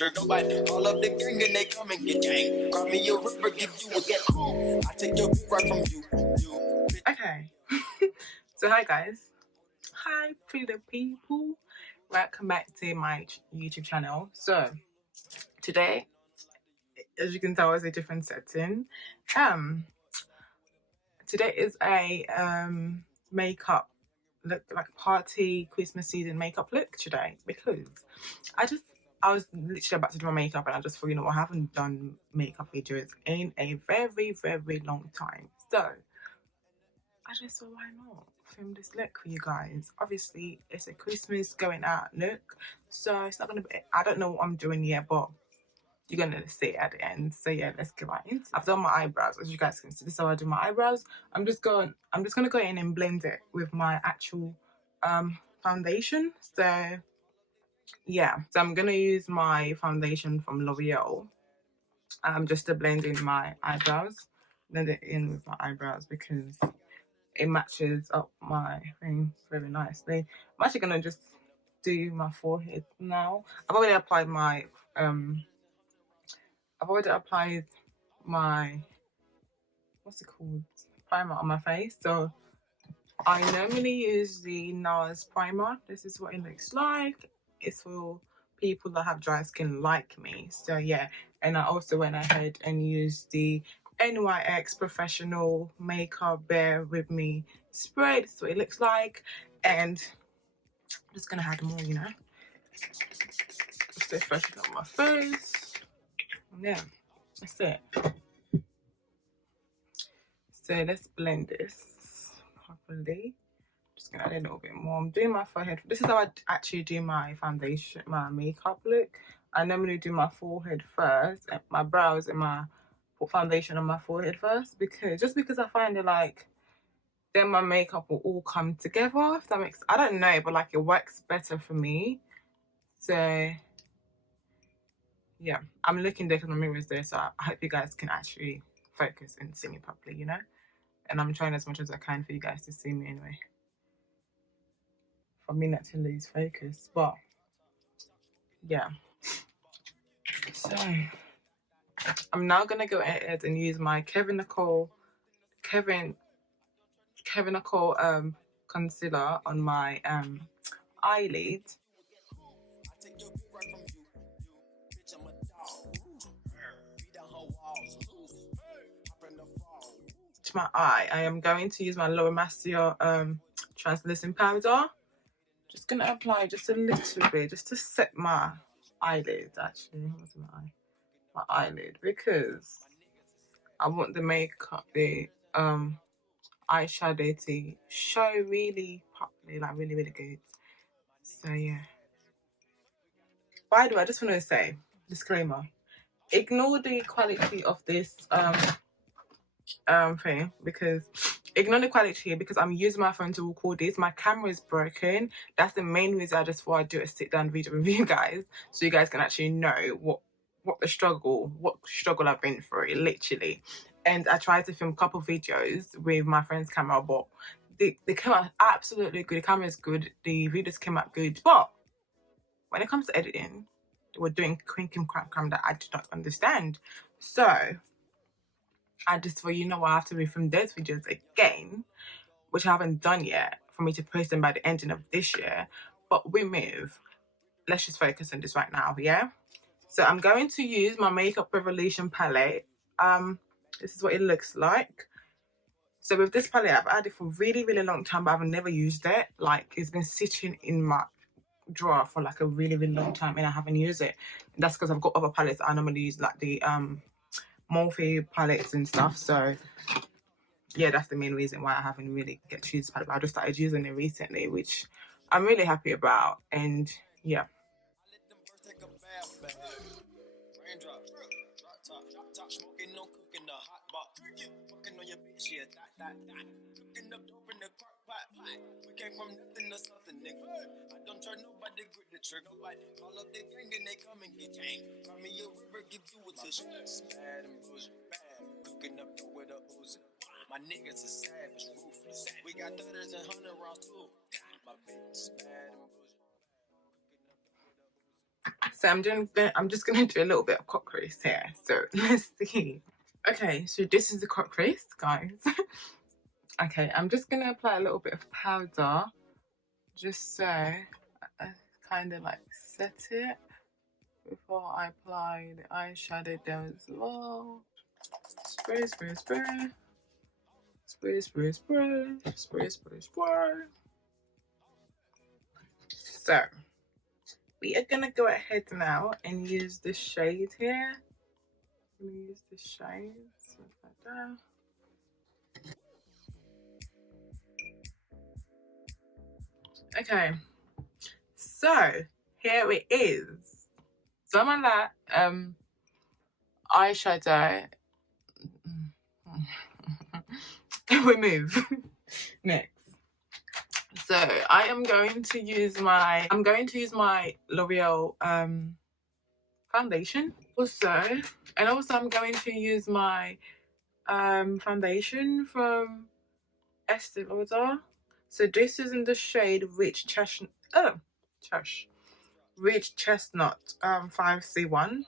trigger bite. Call up the gang and they come and get gang. Call me a river, give you a get cool. I take your beat right from you. Okay. So hi guys. Hi pretty people. Welcome back to my YouTube channel. So today, as you can tell, it's a different setting. Today is a makeup look, like party Christmas season makeup look today, because I was literally about to do my makeup and I just thought, you know, I haven't done makeup videos in a very, very long time. So I just thought, why not film this look for you guys? Obviously, it's a Christmas going out look, so it's not gonna be, I don't know what I'm doing yet, but you're gonna see it at the end. So yeah, let's get right into it. I've done my eyebrows, as you guys can see. This is how I do my eyebrows. I'm just gonna go in and blend it with my actual foundation. So yeah, so I'm gonna use my foundation from L'Oreal just to blend in my eyebrows, blend it in with my eyebrows, because it matches up my thing very nicely. I'm actually gonna just do my forehead now. I've already applied my what's it called, primer on my face. So I normally use the NARS primer. This is what it looks like. It's for people that have dry skin like me. So yeah, and I also went ahead and used the NYX Professional Makeup Bear With Me spray. This is what it looks like. And I'm just gonna add more, you know, just to freshen up my face. Yeah, that's it. So let's blend this properly. Just gonna add a little bit more. I'm doing my forehead. This is how I actually do my foundation, my makeup look. I normally do my forehead first, my brows, and my foundation on my forehead first, because I find it like then my makeup will all come together, if that makes, I don't know, but like it works better for me. So yeah, I'm looking there because my mirror is there, so I hope you guys can actually focus and see me properly, you know. And I'm trying as much as I can for you guys to see me anyway, for me not to lose focus. But yeah, so I'm now gonna go ahead and use my Kevin Nicole concealer on my eyelid. To my eye, I am going to use my Laura Mercier translucent powder. Just gonna apply just a little bit, just to set my eyelid. Actually, what's my eyelid, because I want the makeup, the eyeshadow to show really properly, like really good. So yeah. By the way, I just want to say, disclaimer, ignore the quality of this thing, because ignore the quality, because I'm using my phone to record this. My camera is broken. That's the main reason I just thought I'd do a sit down video with you guys, so you guys can actually know what struggle I've been through, literally. And I tried to film a couple videos with my friend's camera, but they came out absolutely good. The camera is good, the videos came out good, but when it comes to editing, we're doing crinking crap that I do not understand. So I just thought, you know what, I have to refilm those videos again, which I haven't done yet, for me to post them by the ending of this year. But we move. Let's just focus on this right now, yeah? So I'm going to use my Makeup Revolution palette. This is what it looks like. So with this palette, I've had it for a really long time, but I've never used it. Like, it's been sitting in my drawer for like a really long time and I haven't used it. And that's because I've got other palettes that I normally use, like the Morphe palettes and stuff. So yeah, that's the main reason why I haven't really get to use this palette. But I just started using it recently, which I'm really happy about. And yeah. We came from nothing to something, nigga. I don't try nobody grip the trigger. Call up the gang and they come and get gang. Call me a river, give you a tissue. Bad and bullshit, bad. Cooking up the with a Uzi. My niggas are savage, ruthless. We got 30s and 100 rounds too. My bitch is bad and bullshit. So I'm just gonna do a little bit of cock race here. So let's see. Okay, so this is the cock race, guys. Okay, I'm just gonna apply a little bit of powder, just so I kind of like set it before I apply the eyeshadow there as well. Spray, spray, spray. Spray, spray, spray. Spray, spray, spray. So we are gonna go ahead now and use the shade here. I'm gonna use the shade, so like that. Okay, so here it is. Some of that eyeshadow. We move next. So I am going to use my L'Oreal foundation. Also I'm going to use my foundation from Estee Lauder. So this is in the shade Rich Chestnut 5C1.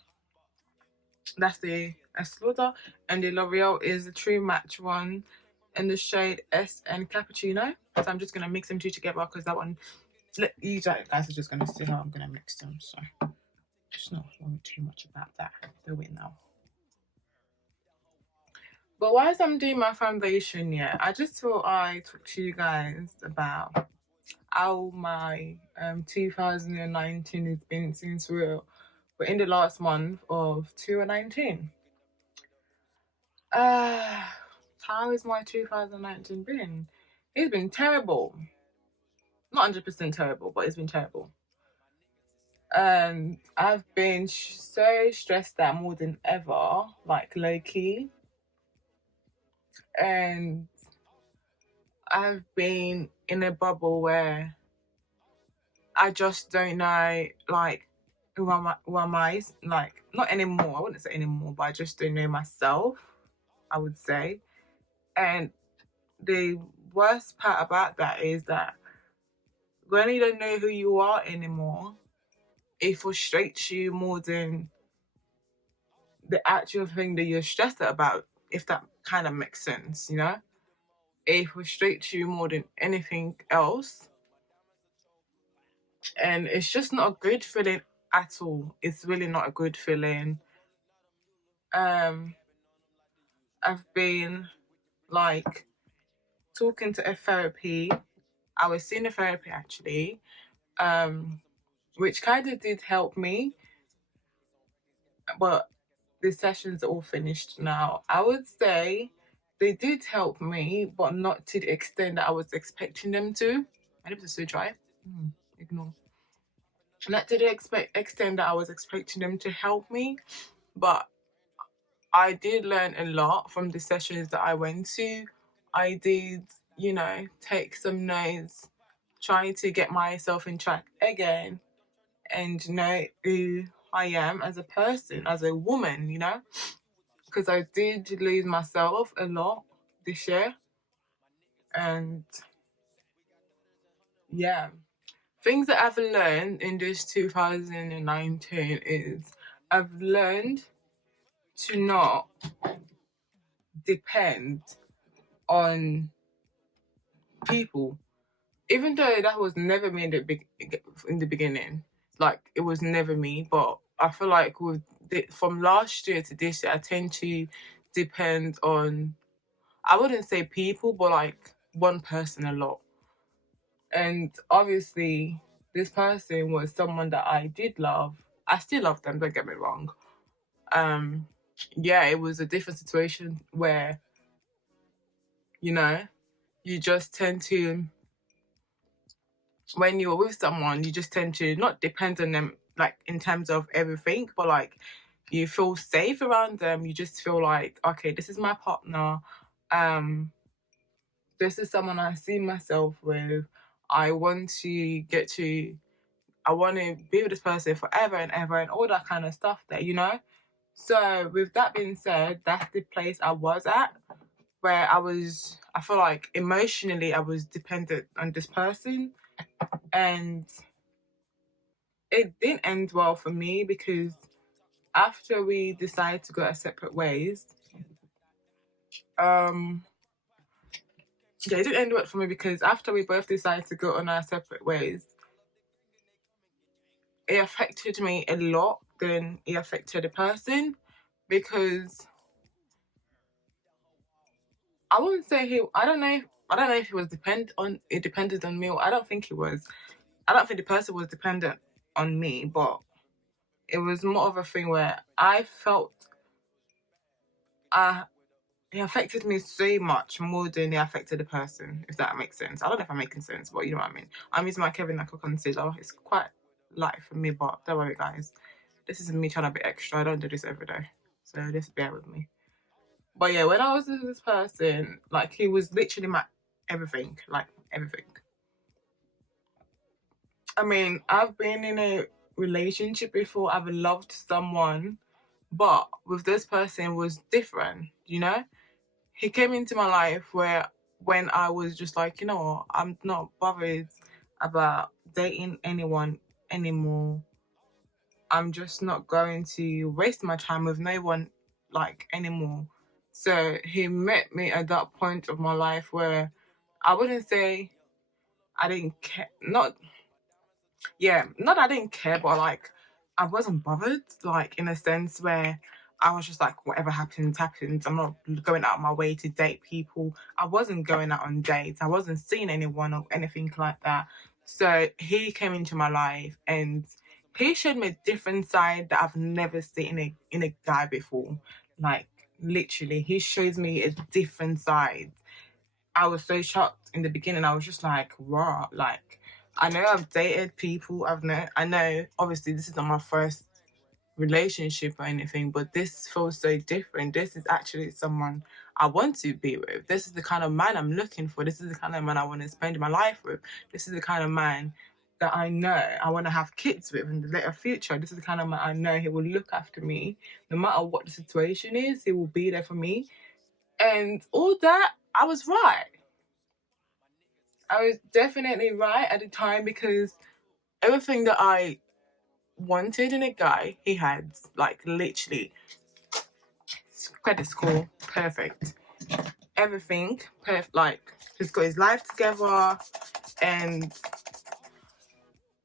That's the Estee Lauder, and the L'Oreal is the True Match one in the shade SN Cappuccino. So I'm just gonna mix them two together because that one, you guys are just gonna see how I'm gonna mix them. So just not worry too much about that. Do it now. But whilst I'm doing my foundation, yeah, I just thought I'd talk to you guys about how my 2019 has been since we're in the last month of 2019. How has my 2019 been? It's been terrible. Not 100% terrible, but it's been terrible. I've been so stressed out more than ever, like low key. And I've been in a bubble where I just don't know, like, who am I? Like, not anymore. I wouldn't say anymore, but I just don't know myself, I would say. And the worst part about that is that when you don't know who you are anymore, it frustrates you more than the actual thing that you're stressed about, if that kind of makes sense, you know? It frustrates you more than anything else. And it's just not a good feeling at all. It's really not a good feeling. I've been like talking to a therapy. I was seeing a therapy actually, which kind of did help me, but the sessions are all finished now. I would say they did help me, but not to the extent that I was expecting them to. My lips are so dry. Ignore. Not to the extent that I was expecting them to help me, but I did learn a lot from the sessions that I went to. I did, take some notes, trying to get myself in track again and know who I am as a person, as a woman, because I did lose myself a lot this year. And yeah, things that I've learned in this 2019 is I've learned to not depend on people, even though that was never me in the beginning. Like, it was never me, but I feel like from last year to this year, I tend to depend on, I wouldn't say people, but like one person a lot. And obviously, this person was someone that I did love. I still love them, don't get me wrong. Yeah, it was a different situation where, you just tend to, when you're with someone, you just tend to not depend on them, like, in terms of everything, but like, you feel safe around them. You just feel like, okay, this is my partner. This is someone I see myself with. I want to be with this person forever and ever and all that kind of stuff there, So with that being said, that's the place I was at, where I feel like emotionally I was dependent on this person. And it didn't end well for me, because after we decided to go our separate ways, yeah, it didn't end well for me, because after we both decided to go on our separate ways, it affected me a lot than it affected the person, because I wouldn't say I don't know if he was depended on me, or I don't think he was. I don't think the person was dependent on me, but it was more of a thing where I felt it affected me so much more than it affected the person, if that makes sense. I don't know if I'm making sense, but you know what I mean. I'm using my Kevin like a concealer. It's quite light for me, but don't worry, guys. This is me trying to be extra. I don't do this every day, so just bear with me. But yeah, when I was with this person, like, he was literally my everything, like everything. I mean, I've been in a relationship before. I've loved someone, but with this person was different, you know? He came into my life when I was just like, you know, I'm not bothered about dating anyone anymore. I'm just not going to waste my time with no one, like, anymore. So he met me at that point of my life where I wouldn't say I didn't care. Not that I didn't care, but like, I wasn't bothered, like, in a sense where I was just like, whatever happens, happens. I'm not going out of my way to date people. I wasn't going out on dates. I wasn't seeing anyone or anything like that. So he came into my life and he showed me a different side that I've never seen in a guy before. Like, literally, he shows me a different side. I was so shocked in the beginning. I was just like, wow, like, I know I've dated people. I know, obviously, this is not my first relationship or anything, but this feels so different. This is actually someone I want to be with. This is the kind of man I'm looking for. This is the kind of man I want to spend my life with. This is the kind of man that I know I want to have kids with in the later future. This is the kind of man I know he will look after me. No matter what the situation is, he will be there for me. And all that, I was right. I was definitely right at the time, because everything that I wanted in a guy, he had. Like, literally, credit score, perfect. Everything, perfect. Like, he's got his life together, and,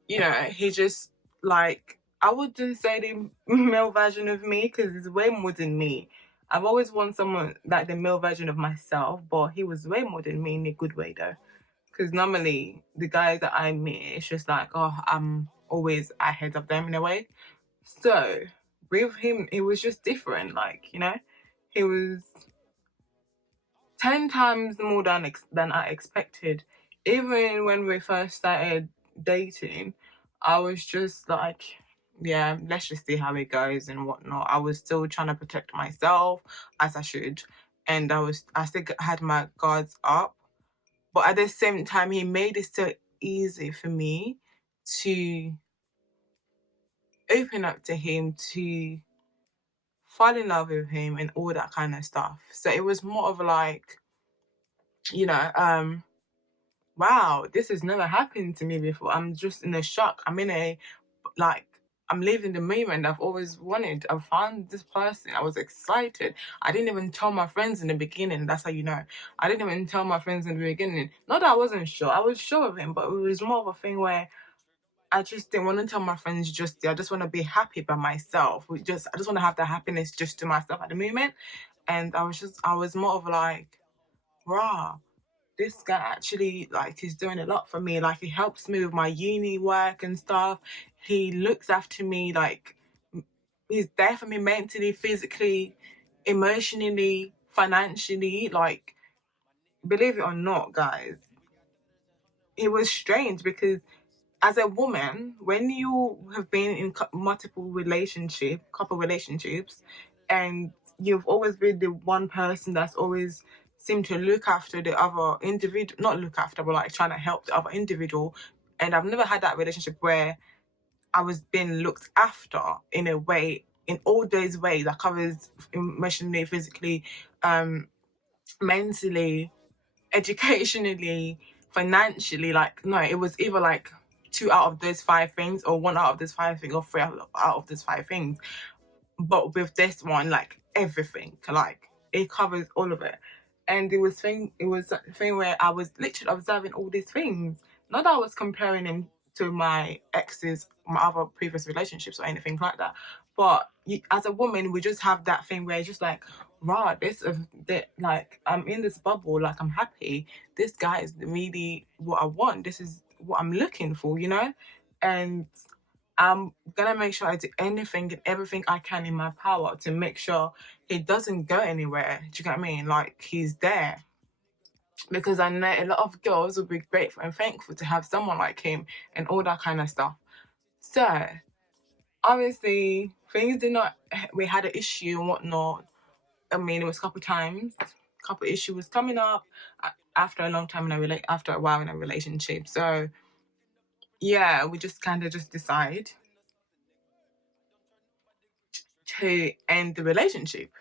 you know, he just, like, I wouldn't say the male version of me, because he's way more than me. I've always wanted someone like the male version of myself, but he was way more than me in a good way, though. Because normally the guys that I meet, it's just like, oh, I'm always ahead of them in a way. So with him, it was just different. Like, you know, he was 10 times more than I expected. Even when we first started dating, I was just like, yeah, let's just see how it goes and whatnot. I was still trying to protect myself, as I should. And I still had my guards up. But at the same time, he made it so easy for me to open up to him, to fall in love with him and all that kind of stuff. So it was more of like, you know, wow, this has never happened to me before. I'm just in a shock. I'm living the moment I've always wanted. I found this person. I was excited. I didn't even tell my friends in the beginning. That's how you know. I didn't even tell my friends in the beginning. Not that I wasn't sure. I was sure of him, but it was more of a thing where I just didn't want to tell my friends just yet. I just want to be happy by myself. I just want to have the happiness just to myself at the moment. And I was more of like, rah, this guy actually, like, he's doing a lot for me. Like, he helps me with my uni work and stuff. He looks after me, like, he's there for me mentally, physically, emotionally, financially. Like, believe it or not, guys, it was strange, because as a woman, when you have been in couple relationships, and you've always been the one person that's always seemed to look after the other individual, not look after, but like trying to help the other individual. And I've never had that relationship where I was being looked after in a way, in all those ways that covers emotionally, physically, mentally, educationally, financially. Like, no, it was either like 2 out of those 5 things, or 1 out of those 5 things, or 3 out of those 5 things. But with this one, like everything, like it covers all of it. And it was a thing where I was literally observing all these things. Not that I was comparing him to my exes, my other previous relationships or anything like that. But as a woman, we just have that thing where it's just like, right, like I'm in this bubble, like I'm happy. This guy is really what I want. This is what I'm looking for, you know? And I'm gonna make sure I do anything and everything I can in my power to make sure he doesn't go anywhere. Do you get what I mean? Like, he's there. Because I know a lot of girls would be grateful and thankful to have someone like him and all that kind of stuff. So, obviously, things did not, we had an issue and whatnot. I mean, it was a couple times. A couple issues was coming up after a long time after a while in a relationship. So, yeah, we just kind of just decide to end the relationship.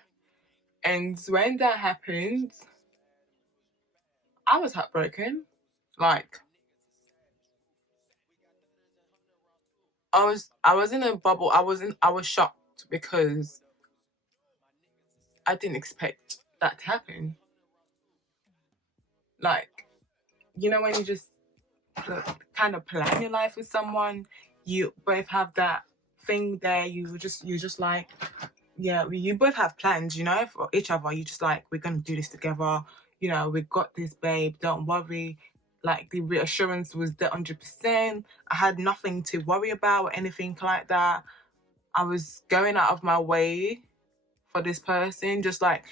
And when that happened, I was heartbroken. Like, I was in a bubble. I was shocked because I didn't expect that to happen. Like, you know, when you just kind of plan your life with someone, you both have that thing there. You're just like, yeah, you both have plans, you know, for each other. You just like, we're gonna do this together. You know, we got this, babe. Don't worry. Like, the reassurance was there 100%. I had nothing to worry about or anything like that. I was going out of my way for this person. Just like,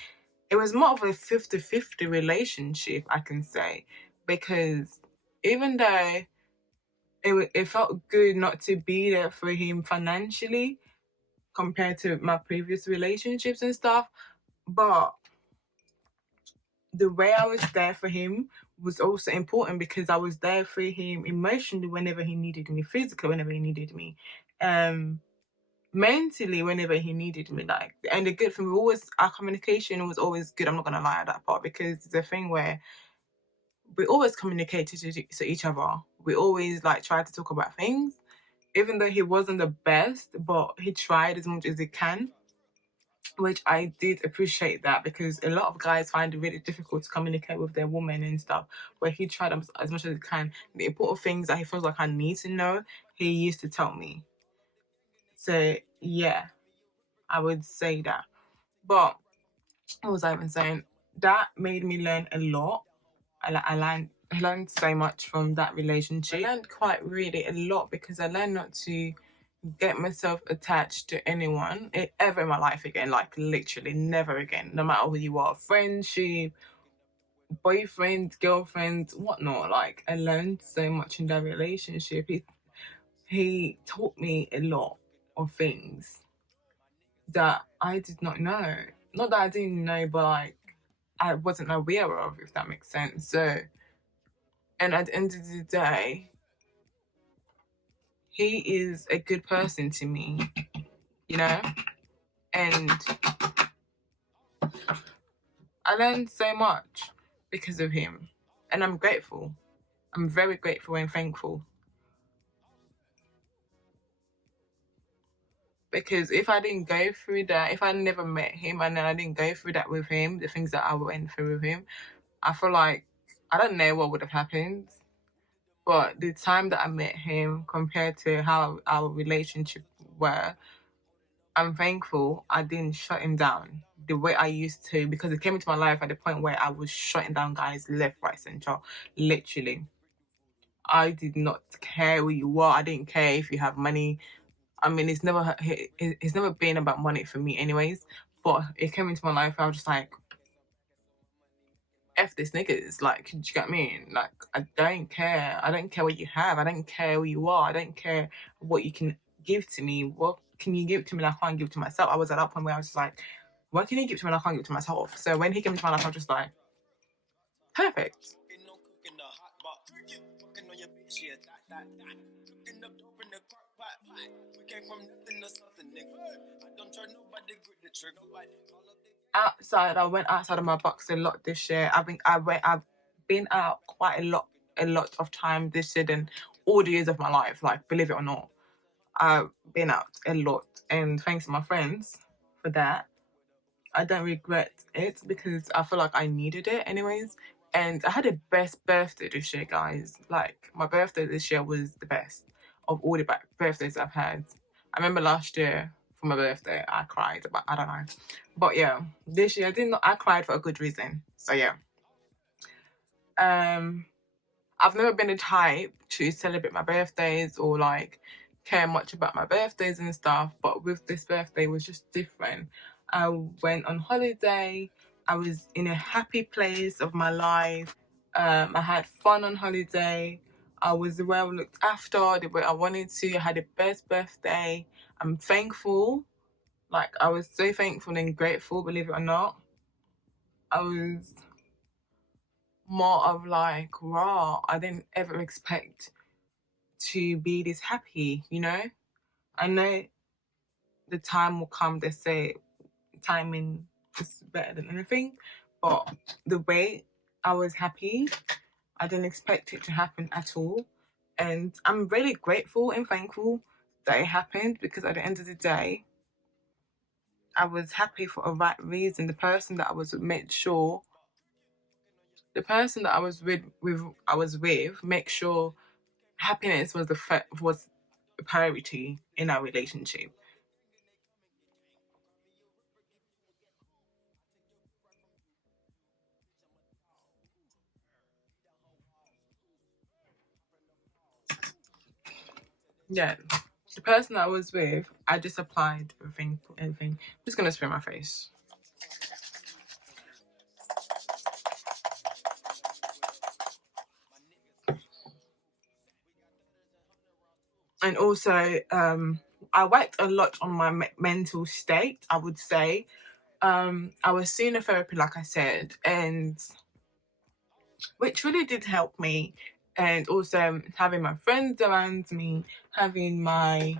it was more of a 50-50 relationship, I can say, because even though it felt good not to be there for him financially compared to my previous relationships and stuff, but the way I was there for him was also important because I was there for him emotionally whenever he needed me, physically whenever he needed me, mentally whenever he needed me. Like, and the good thing, our communication was always good. I'm not gonna lie at that part, because it's a thing where we always communicated to each other. We always like tried to talk about things, even though he wasn't the best, but he tried as much as he can, which I did appreciate that, because a lot of guys find it really difficult to communicate with their woman and stuff, where he tried as much as he can. The important things that he feels like I need to know, he used to tell me. So yeah, I would say that. But what was I even saying? That made me learn a lot. I learned so much from that relationship. I learned quite really a lot, because I learned not to get myself attached to anyone ever in my life again. Like, literally never again, no matter who you are, friendship, boyfriend, girlfriend, whatnot. Like, I learned so much in that relationship. He taught me a lot of things that I did not know. Not that I didn't know, but like, I wasn't aware of, if that makes sense. So, and at the end of the day, he is a good person to me, you know? And I learned so much because of him. And I'm grateful. I'm very grateful and thankful. Because if I didn't go through that, if I never met him and then I didn't go through that with him, the things that I went through with him, I feel like, I don't know what would have happened. But the time that I met him compared to how our relationship were, I'm thankful I didn't shut him down the way I used to, because it came into my life at the point where I was shutting down guys left, right, center. Literally. I did not care who you were. I didn't care if you have money. I mean, it's never been about money for me anyways. But it came into my life, I was just like, F this niggas. Like, do you get me? Like, I don't care. I don't care what you have. I don't care who you are. I don't care what you can give to me. What can you give to me that I can't give to myself? I was at that point where I was just like, what can you give to me that I can't give to myself? So when he came into my life, I was just like, perfect. Outside, I went outside of my box a lot this year. I've been out quite a lot of time this year than all the years of my life. Like, believe it or not, I've been out a lot, and thanks to my friends for that. I don't regret it because I feel like I needed it anyways. And I had the best birthday this year, guys. Like, my birthday this year was the best of all the birthdays I've had. I remember last year for my birthday, I cried, but I don't know. But yeah, this year I cried for a good reason. So yeah. I've never been the type to celebrate my birthdays or like care much about my birthdays and stuff, but with this birthday it was just different. I went on holiday. I was in a happy place of my life. I had fun on holiday. I was well looked after the way I wanted to. I had the best birthday. I'm thankful. Like, I was so thankful and grateful, believe it or not. I was more of like, raw. I didn't ever expect to be this happy, you know? I know the time will come, they say timing is better than anything, but the way I was happy, I didn't expect it to happen at all. And I'm really grateful and thankful that it happened, because at the end of the day, I was happy for a right reason. The person that I was with made sure, the person that I was with make sure happiness was was a priority in our relationship. Yeah, the person I was with, I just applied everything. I'm just gonna spray my face. And also, I worked a lot on my mental state, I would say. I was seeing a therapy, like I said, and which really did help me. And also having my friends around me, having my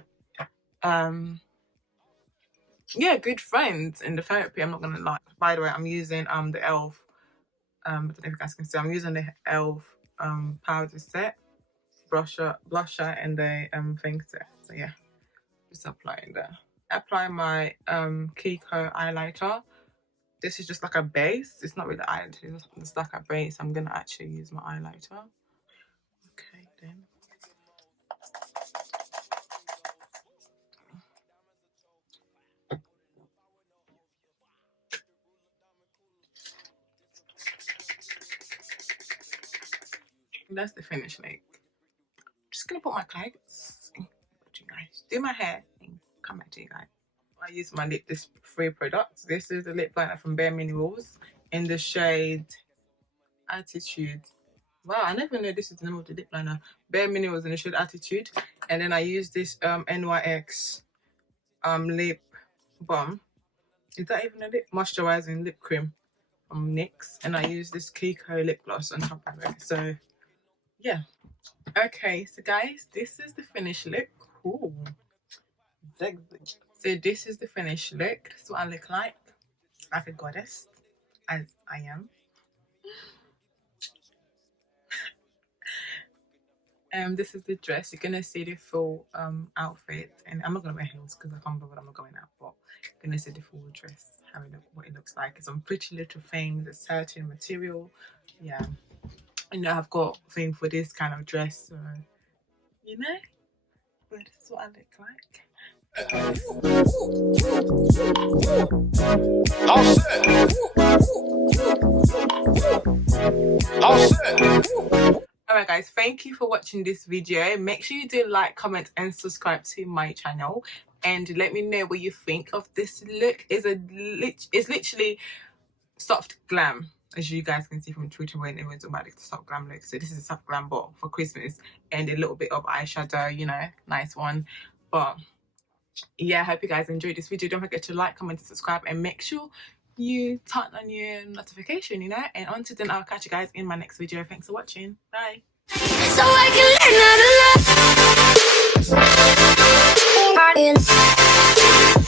good friends in the therapy. I'm not gonna lie. By the way, I'm using the e.l.f. I don't know if you guys can see. I'm using the e.l.f. Powder set, blusher, and the thing set. So yeah, just applying that. Apply my Kiko highlighter. This is just like a base. It's not really highlighter. It's like a base. I'm gonna actually use my highlighter. Okay then. That's the finished look. Just gonna put my clothes. You guys do my hair and come back to you guys. I use my this 3 products. This is the lip liner from Bare Minerals in the shade Attitude. Wow, I never knew this is the name of the lip liner. Bare Minerals in the shade Attitude. And then I use this NYX lip balm. Is that even a lip moisturizing lip cream from NYX? And I use this Kiko lip gloss on top of it. So yeah. Okay, so guys, this is the finished look. Ooh. So this is the finished look. This is what I look like a goddess, as I am. This is the dress. You're gonna see the full outfit, and I'm not gonna wear heels because I can't believe I'm not going out, but you're gonna see the full dress, what it looks like. It's on Pretty Little Things, a certain material. Yeah, and I've got a thing for this kind of dress, so you know, but this is what I look like. All set. All set. Alright guys, thank you for watching this video. Make sure you do like, comment and subscribe to my channel, and let me know what you think of this look. It's literally soft glam, as you guys can see from Twitter when it was about the soft glam look. So this is a soft glam ball for Christmas, and a little bit of eyeshadow, you know, nice one. But yeah, I hope you guys enjoyed this video. Don't forget to like, comment and subscribe, and make sure you turn on your notification, you know. And until then, I'll catch you guys in my next video. Thanks for watching. Bye. So I can learn how to love.